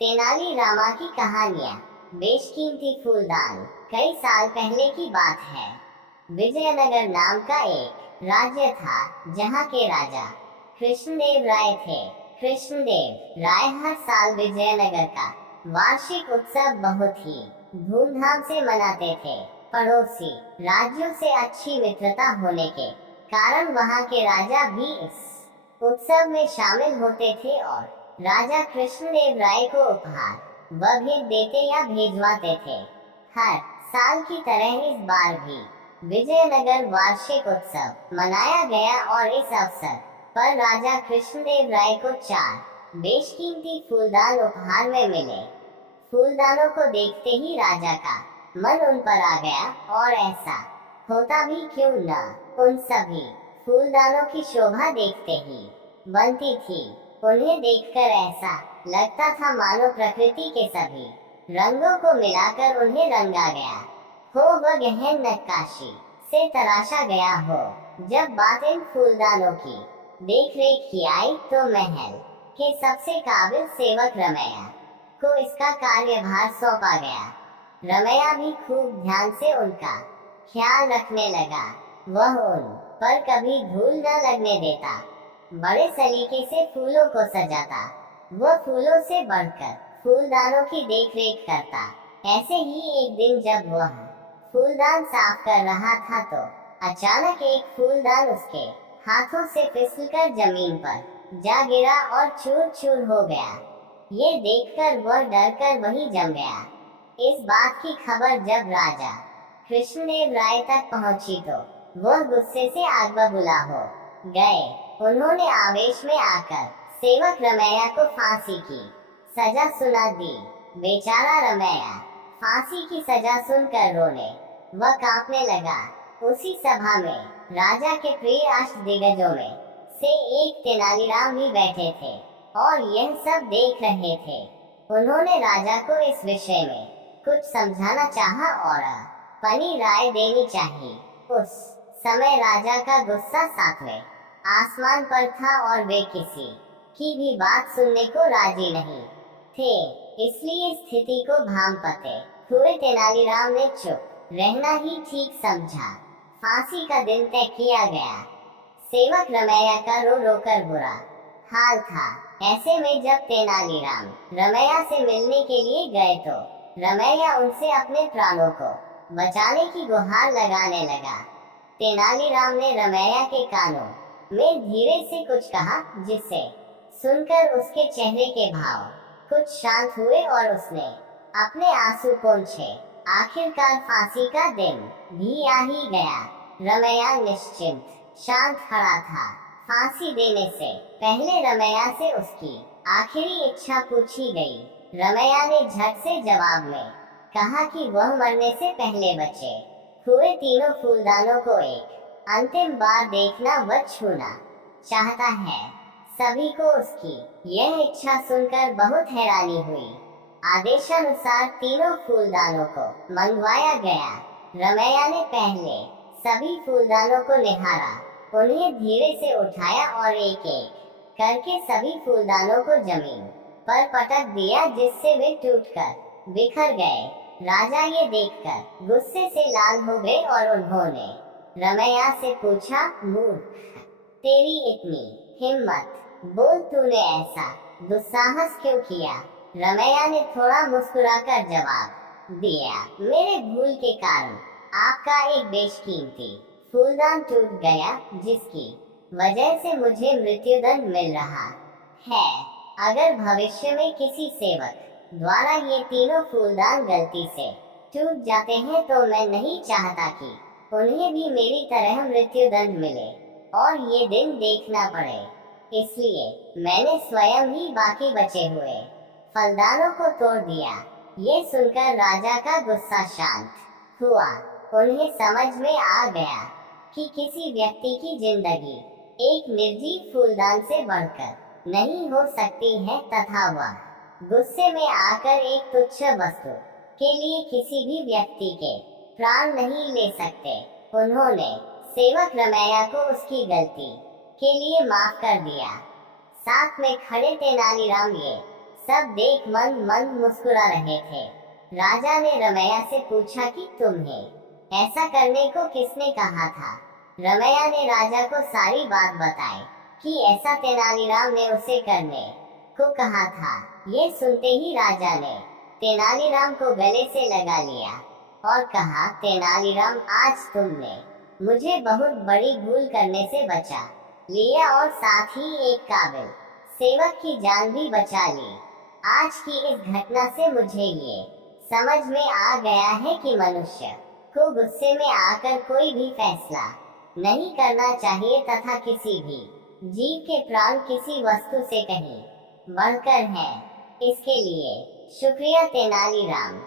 तेनाली रामा की कहानियां। बेशकीमती फूलदान। कई साल पहले की बात है। विजयनगर नाम का एक राज्य था, जहाँ के राजा कृष्णदेव राय थे। कृष्णदेव राय हर साल विजयनगर का वार्षिक उत्सव बहुत ही धूमधाम से मनाते थे। पड़ोसी राज्यों से अच्छी मित्रता होने के कारण वहाँ के राजा भी इस उत्सव में शामिल होते थे और राजा कृष्णदेव राय को उपहार व भेंट देते या भेजवाते थे। हर साल की तरह इस बार भी विजयनगर वार्षिक उत्सव मनाया गया और इस अवसर पर राजा कृष्णदेव राय को 4 बेशकीमती फूलदान उपहार में मिले। फूलदानों को देखते ही राजा का मन उन पर आ गया और ऐसा होता भी क्यों न, उन सभी फूलदानों की शोभा देखते ही बनती थी। उन्हें देखकर ऐसा लगता था मानो प्रकृति के सभी रंगों को मिलाकर उन्हें रंगा गया हो, वह गहन नक्काशी से तराशा गया हो। जब बात इन फूलदानों की देखरेख की आई तो महल के सबसे काबिल सेवक रमैया को इसका कार्यभार सौंपा गया। रमैया भी खूब ध्यान से उनका ख्याल रखने लगा। वह उन पर कभी धूल न लगने देता, बड़े सलीके से फूलों को सजाता, वह फूलों से बढ़कर फूलदानों की देखरेख करता। ऐसे ही एक दिन जब वह फूलदान साफ कर रहा था तो अचानक एक फूलदान उसके हाथों से फिसलकर जमीन पर जा गिरा और चूर चूर हो गया। ये देखकर वह डरकर वहीं जम गया। इस बात की खबर जब राजा कृष्णदेव राय तक पहुंची तो वह गुस्से से आग बबूला हो गए। उन्होंने आवेश में आकर सेवक रमैया को फांसी की सजा सुना दी। बेचारा रमैया फांसी की सजा सुनकर रोने व कांपने लगा। उसी सभा में राजा के प्रिय अष्टदिग्गजों में से एक तेनालीराम भी बैठे थे और यह सब देख रहे थे। उन्होंने राजा को इस विषय में कुछ समझाना चाहा और अपनी राय देनी चाहिए। उस समय राजा का गुस्सा 7वें आसमान पर था और वे किसी की भी बात सुनने को राजी नहीं थे। इसलिए स्थिति को भांपते हुए तेनालीराम ने चुप रहना ही ठीक समझा। फांसी का दिन तय किया गया। सेवक रमैया का रो रो कर बुरा हाल था। ऐसे में जब तेनालीराम रमैया से मिलने के लिए गए तो रमैया उनसे अपने प्राणों को बचाने की गुहार लगाने लगा। तेनालीराम ने रमैया के कानों में धीरे से कुछ कहा, जिसे सुनकर उसके चेहरे के भाव कुछ शांत हुए और उसने अपने आंसू पोंछे। आखिरकार फांसी का दिन भी आ ही गया। रमैया निश्चिंत शांत खड़ा था। फांसी देने से पहले रमैया से उसकी आखिरी इच्छा पूछी गई। रमैया ने झट से जवाब में कहा कि वह मरने से पहले बचे हुए तीनों फूलदानों को एक अंतिम बार देखना व छूना चाहता है। सभी को उसकी यह इच्छा सुनकर बहुत हैरानी हुई। आदेशानुसार तीनों फूलदानों को मंगवाया गया। रमैया ने पहले सभी फूलदानों को निहारा, उन्हें धीरे से उठाया और एक एक करके सभी फूलदानों को जमीन पर पटक दिया, जिससे वे टूटकर बिखर गए। राजा ये देखकर गुस्से से लाल हो गए और उन्होंने रमैया से पूछा, मूर्ख, तेरी इतनी हिम्मत, बोल तूने ऐसा दुस्साहस क्यों किया? रमैया ने थोड़ा मुस्कुराकर जवाब दिया, मेरे भूल के कारण आपका एक बेशकीमती फूलदान टूट गया, जिसकी वजह से मुझे मृत्युदंड मिल रहा है। अगर भविष्य में किसी सेवक द्वारा ये तीनों फूलदान गलती से टूट जाते हैं तो मैं नहीं चाहता कि उन्हें भी मेरी तरह मृत्युदंड मिले और ये दिन देखना पड़े। इसलिए मैंने स्वयं ही बाकी बचे हुए फलदानों को तोड़ दिया। ये सुनकर राजा का गुस्सा शांत हुआ। उन्हें समझ में आ गया कि किसी व्यक्ति की जिंदगी एक निर्जीव फूलदान से बढ़कर नहीं हो सकती है, तथा वह गुस्से में आकर एक तुच्छ वस्तु के लिए किसी भी व्यक्ति के प्राण नहीं ले सकते। उन्होंने सेवक रमैया को उसकी गलती के लिए माफ कर दिया। साथ में खड़े तेनालीराम ये सब देख मंद मंद मुस्कुरा रहे थे। राजा ने रमैया से पूछा कि तुम्हें ऐसा करने को किसने कहा था। रमैया ने राजा को सारी बात बताई कि ऐसा तेनालीराम ने उसे करने को कहा था। ये सुनते ही राजा ने तेनालीराम को गले से लगा लिया और कहा, तेनालीराम, आज तुमने मुझे बहुत बड़ी भूल करने से बचा लिया और साथ ही एक काबिल सेवक की जान भी बचा ली। आज की इस घटना से मुझे ये समझ में आ गया है कि मनुष्य को गुस्से में आकर कोई भी फैसला नहीं करना चाहिए तथा किसी भी जीव के प्राण किसी वस्तु से कहीं बढ़कर हैं। इसके लिए शुक्रिया तेनालीराम।